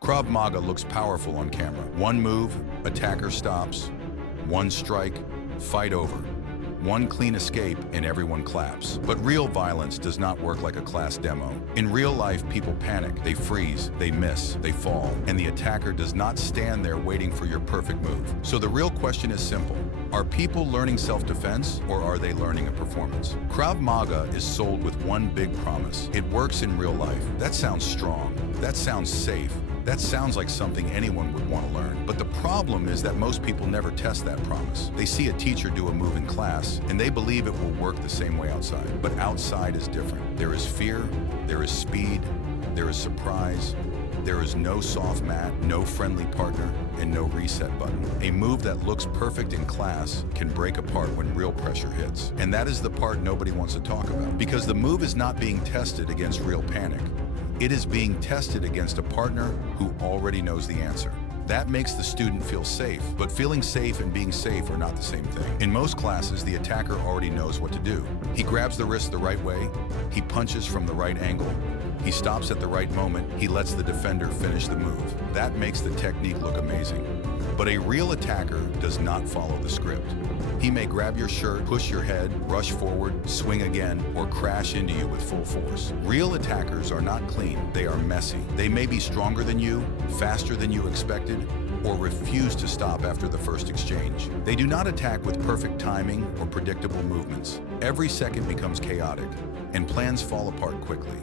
Krav Maga looks powerful on camera. One move, attacker stops. One strike, fight over. One clean escape and everyone claps. But real violence does not work like a class demo. In real life, people panic, they freeze, they miss, they fall, and the attacker does not stand there waiting for your perfect move. So the real question is simple. Are people learning self-defense or are they learning a performance? Krav Maga is sold with one big promise. It works in real life. That sounds strong. That sounds safe. That sounds like something anyone would want to learn. But the problem is that most people never test that promise. They see a teacher do a move in class, and they believe it will work the same way outside. But outside is different. There is fear, there is speed, there is surprise, there is no soft mat, no friendly partner, and no reset button. A move that looks perfect in class can break apart when real pressure hits. And that is the part nobody wants to talk about. Because the move is not being tested against real panic. It is being tested against a partner who already knows the answer. That makes the student feel safe, but feeling safe and being safe are not the same thing. In most classes, the attacker already knows what to do. He grabs the wrist the right way, he punches from the right angle, he stops at the right moment, he lets the defender finish the move. That makes the technique look amazing. But a real attacker does not follow the script. He may grab your shirt, push your head, rush forward, swing again, or crash into you with full force. Real attackers are not clean, they are messy. They may be stronger than you, faster than you expected, or refuse to stop after the first exchange. They do not attack with perfect timing or predictable movements. Every second becomes chaotic, and plans fall apart quickly.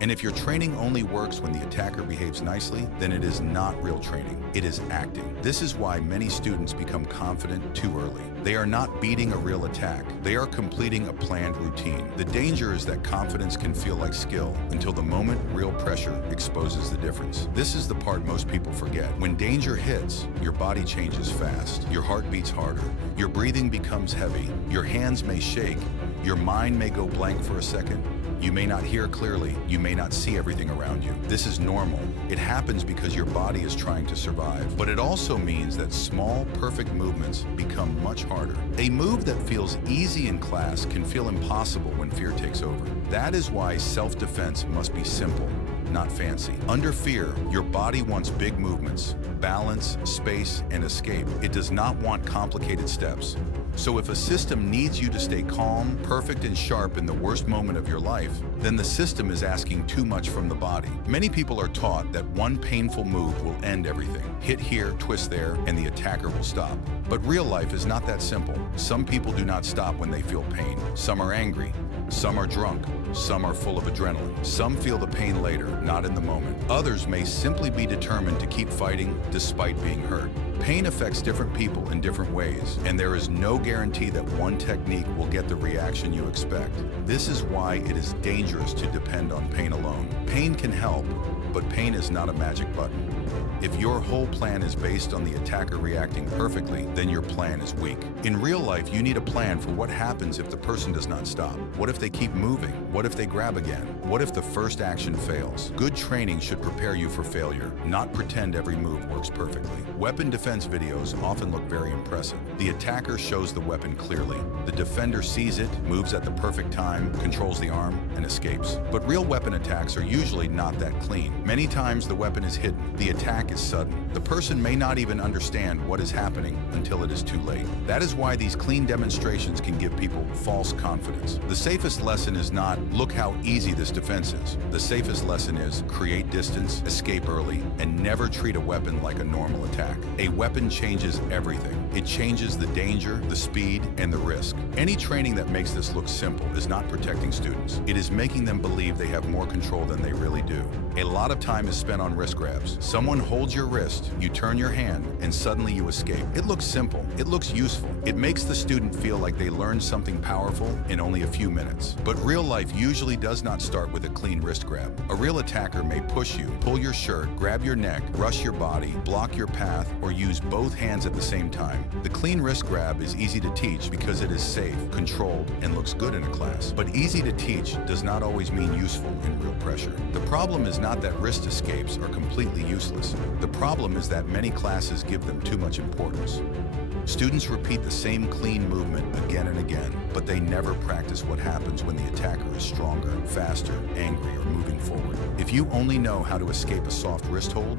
And if your training only works when the attacker behaves nicely, then it is not real training, it is acting. This is why many students become confident too early. They are not beating a real attack, they are completing a planned routine. The danger is that confidence can feel like skill until the moment real pressure exposes the difference. This is the part most people forget. When danger hits, your body changes fast, your heart beats harder, your breathing becomes heavy, your hands may shake, your mind may go blank for a second. You may not hear clearly, you may not see everything around you. This is normal. It happens because your body is trying to survive. But it also means that small, perfect movements become much harder. A move that feels easy in class can feel impossible when fear takes over. That is why self-defense must be simple, not fancy. Under fear, your body wants big movements, balance, space, and escape. It does not want complicated steps. So if a system needs you to stay calm, perfect, and sharp in the worst moment of your life, then the system is asking too much from the body. Many people are taught that one painful move will end everything. Hit here, twist there, and the attacker will stop. But real life is not that simple. Some people do not stop when they feel pain. Some are angry. Some are drunk. Some are full of adrenaline. Some feel the pain later, not in the moment. Others may simply be determined to keep fighting despite being hurt. Pain affects different people in different ways, and there is no guarantee that one technique will get the reaction you expect. This is why it is dangerous to depend on pain alone. Pain can help, but pain is not a magic button. If your whole plan is based on the attacker reacting perfectly, then your plan is weak. In real life, you need a plan for what happens if the person does not stop. What if they keep moving? What if they grab again? What if the first action fails? Good training should prepare you for failure, not pretend every move works perfectly. Weapon defense videos often look very impressive. The attacker shows the weapon clearly. The defender sees it, moves at the perfect time, controls the arm, and escapes. But real weapon attacks are usually not that clean. Many times the weapon is hidden. The attack is sudden. The person may not even understand what is happening until it is too late. That is why these clean demonstrations can give people false confidence. The safest lesson is not, look how easy this defense is. The safest lesson is, create distance, escape early, and never treat a weapon like a normal attack. A weapon changes everything. It changes the danger, the speed, and the risk. Any training that makes this look simple is not protecting students. It is making them believe they have more control than they really do. A lot of time is spent on wrist grabs. Someone holds your wrist, you turn your hand, and suddenly you escape. It looks simple. It looks useful. It makes the student feel like they learned something powerful in only a few minutes. But real life usually does not start with a clean wrist grab. A real attacker may push you, pull your shirt, grab your neck, rush your body, block your path, or use both hands at the same time. The clean wrist grab is easy to teach because it is safe, controlled, and looks good in a class. But easy to teach does not always mean useful in real pressure. The problem is not that wrist escapes are completely useless. The problem is that many classes give them too much importance. Students repeat the same clean movement again and again, but they never practice what happens when the attacker is stronger, faster, angry, or moving forward. If you only know how to escape a soft wrist hold,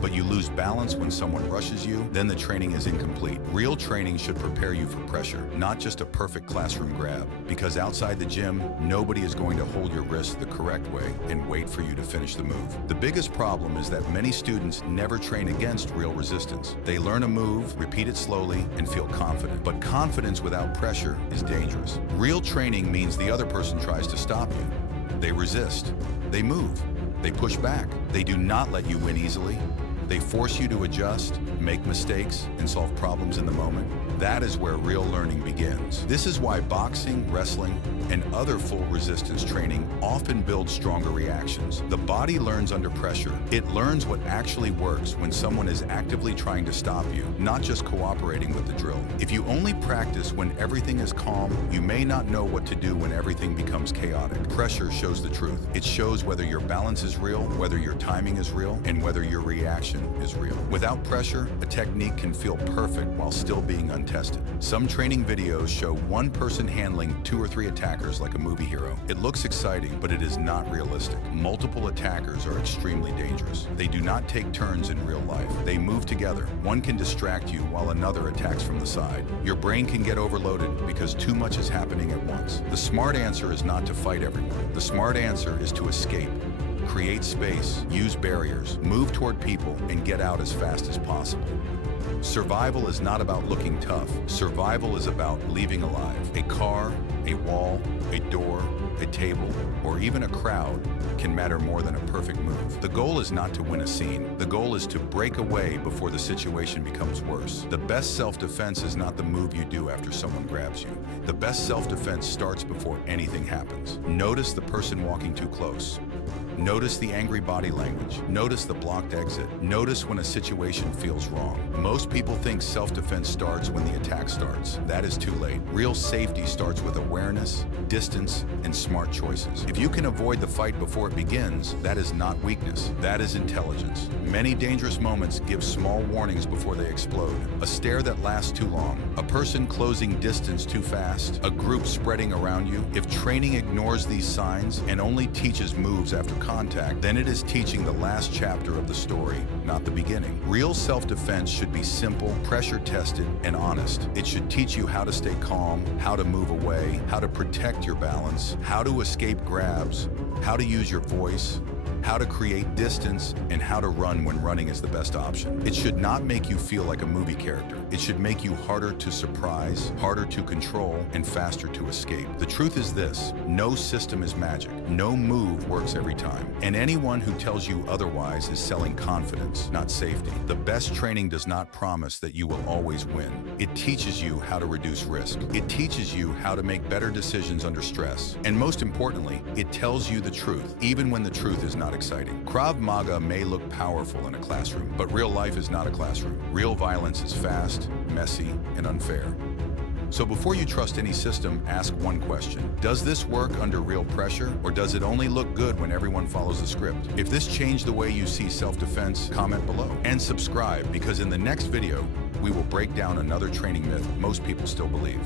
but you lose balance when someone rushes you, then the training is incomplete. Real training should prepare you for pressure, not just a perfect classroom grab. Because outside the gym, nobody is going to hold your wrist the correct way and wait for you to finish the move. The biggest problem is that many students never train against real resistance. They learn a move, repeat it slowly, and feel confident. But confidence without pressure is dangerous. Real training means the other person tries to stop you. They resist. They move. They push back. They do not let you win easily. They force you to adjust, make mistakes, and solve problems in the moment. That is where real learning begins. This is why boxing, wrestling, and other full resistance training often builds stronger reactions. The body learns under pressure. It learns what actually works when someone is actively trying to stop you, not just cooperating with the drill. If you only practice when everything is calm, you may not know what to do when everything becomes chaotic. Pressure shows the truth. It shows whether your balance is real, whether your timing is real, and whether your reaction is real. Without pressure, a technique can feel perfect while still being untested. Some training videos show one person handling 2 or 3 attackers like a movie hero. It looks exciting, but it is not realistic. Multiple attackers are extremely dangerous. They do not take turns in real life. They move together. One can distract you while another attacks from the side. Your brain can get overloaded because too much is happening at once. The smart answer is not to fight everyone. The smart answer is to escape. Create space, use barriers, move toward people, and get out as fast as possible. Survival is not about looking tough. Survival is about leaving alive. A car, a wall, a door, a table, or even a crowd can matter more than a perfect move. The goal is not to win a scene. The goal is to break away before the situation becomes worse. The best self-defense is not the move you do after someone grabs you. The best self-defense starts before anything happens. Notice the person walking too close. Notice the angry body language. Notice the blocked exit. Notice when a situation feels wrong. Most people think self-defense starts when the attack starts. That is too late. Real safety starts with awareness, distance, and smart choices. If you can avoid the fight before it begins, that is not weakness. That is intelligence. Many dangerous moments give small warnings before they explode. A stare that lasts too long. A person closing distance too fast. A group spreading around you. If training ignores these signs and only teaches moves after contact, then it is teaching the last chapter of the story, not the beginning. Real self-defense should be simple, pressure-tested, and honest. It should teach you how to stay calm, how to move away, how to protect your balance, how to escape grabs, how to use your voice, how to create distance, and how to run when running is the best option. It should not make you feel like a movie character. It should make you harder to surprise, harder to control, and faster to escape. The truth is this: no system is magic. No move works every time. And anyone who tells you otherwise is selling confidence, not safety. The best training does not promise that you will always win. It teaches you how to reduce risk. It teaches you how to make better decisions under stress. And most importantly, it tells you the truth, even when the truth is not exciting. Krav Maga may look powerful in a classroom, but real life is not a classroom. Real violence is fast, messy, and unfair. So before you trust any system, ask one question. Does this work under real pressure, or does it only look good when everyone follows the script? If this changed the way you see self-defense, comment below. And subscribe, because in the next video, we will break down another training myth most people still believe.